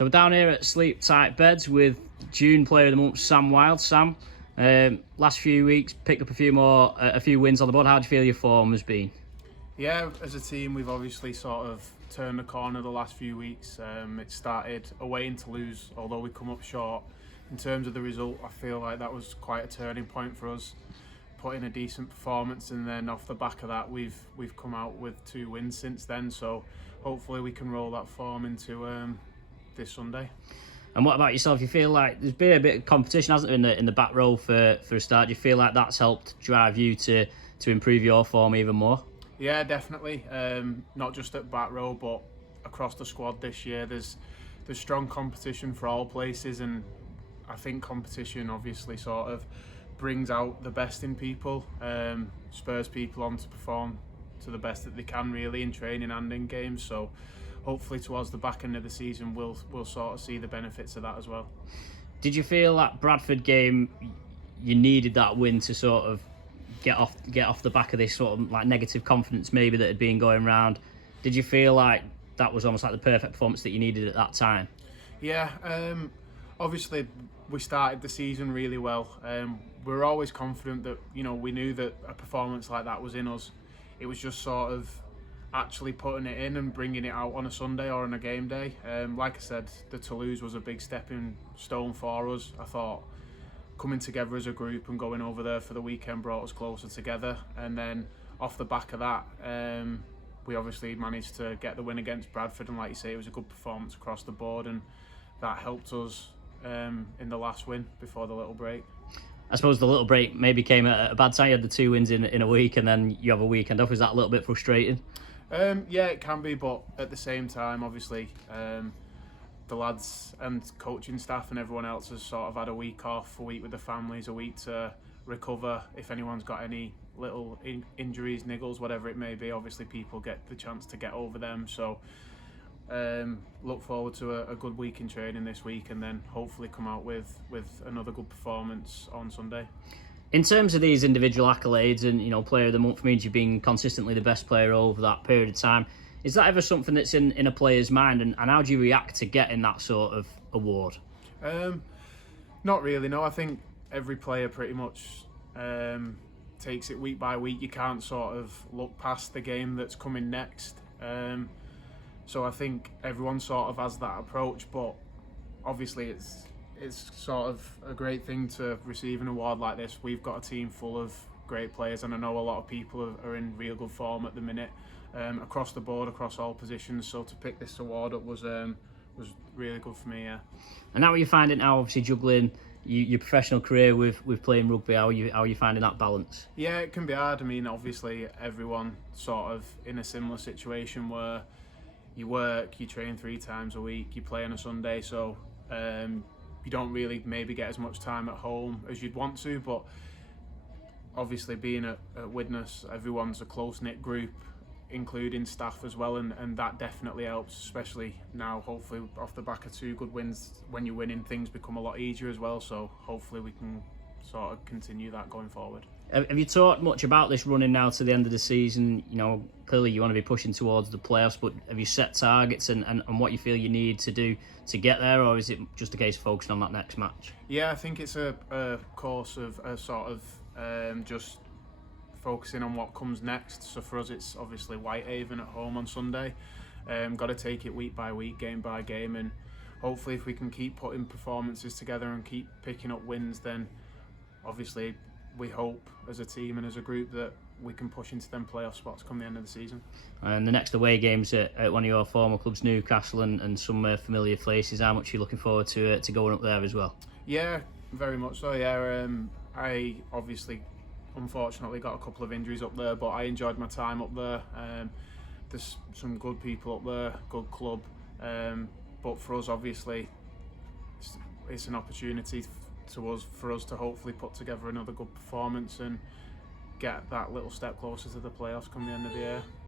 So we're down here at Sleeptight Beds with June Player of the Month, Sam Wilde. Sam, last few weeks picked up a few wins on the board. How do you feel your form has been? Yeah, as a team, we've obviously sort of turned the corner the last few weeks. It started away in Toulouse, although we come up short. In terms of the result, I feel like that was quite a turning point for us. Put in a decent performance, and then off the back of that, we've come out with 2 wins since then. So hopefully we can roll that form into this Sunday. And what about yourself? You feel like there's been a bit of competition, hasn't there, in the back row for a start? Do you feel like that's helped drive you to improve your form even more? Yeah, definitely. Not just at back row, but across the squad this year. There's strong competition for all places, and I think competition obviously sort of brings out the best in people, spurs people on to perform to the best that they can, really, in training and in games. So hopefully towards the back end of the season we'll sort of see the benefits of that as well. Did you feel that Bradford game you needed that win to sort of get off the back of this sort of like negative confidence maybe that had been going around? Did you feel like that was almost like the perfect performance that you needed at that time? Yeah, obviously we started the season really well. We were always confident that, we knew that a performance like that was in us. It was just sort of actually putting it in and bringing it out on a Sunday or on a game day. Like I said, the Toulouse was a big stepping stone for us. I thought coming together as a group and going over there for the weekend brought us closer together, and then off the back of that, we obviously managed to get the win against Bradford, and like you say, it was a good performance across the board, and that helped us in the last win before the little break. I suppose the little break maybe came at a bad time. You had the 2 wins in a week, and then you have a weekend off. Is that a little bit frustrating? Yeah, it can be, but at the same time, obviously, the lads and coaching staff and everyone else has sort of had a week off, a week with the families, a week to recover. If anyone's got any little injuries, niggles, whatever it may be, obviously people get the chance to get over them. So look forward to a good week in training this week, and then hopefully come out with another good performance on Sunday. In terms of these individual accolades and, Player of the Month means you've been consistently the best player over that period of time. Is that ever something that's in a player's mind, and how do you react to getting that sort of award? Not really, no. I think every player pretty much takes it week by week. You can't sort of look past the game that's coming next. So I think everyone sort of has that approach, but obviously it's sort of a great thing to receive an award like this. We've got a team full of great players, and I know a lot of people are in real good form at the minute, across the board, across all positions. So to pick this award up was really good for me. Yeah. And how are you finding now, obviously juggling your professional career with playing rugby? How are you finding that balance? Yeah, it can be hard. I mean, obviously everyone sort of in a similar situation where you work, you train 3 times a week, you play on a Sunday, so you don't really maybe get as much time at home as you'd want to. But obviously being at Widnes, everyone's a close-knit group, including staff as well, and that definitely helps, especially now, hopefully off the back of 2 good wins. When you're winning, things become a lot easier as well, so hopefully we can sort of continue that going forward. Have you talked much about this running now to the end of the season? Clearly you want to be pushing towards the playoffs, but have you set targets and what you feel you need to do to get there, or is it just a case of focusing on that next match? Yeah, I think it's a course of sort of just focusing on what comes next. So for us, it's obviously Whitehaven at home on Sunday. Got to take it week by week, game by game, and hopefully if we can keep putting performances together and keep picking up wins, then obviously we hope as a team and as a group that we can push into them playoff spots come the end of the season. And the next away games at one of your former clubs, Newcastle, and some familiar faces. How much are you looking forward to going up there as well? Yeah, very much so. Yeah, I obviously unfortunately got a couple of injuries up there, but I enjoyed my time up there. There's some good people up there, good club, but for us obviously it's an opportunity for us to hopefully put together another good performance and get that little step closer to the playoffs come the end of the year.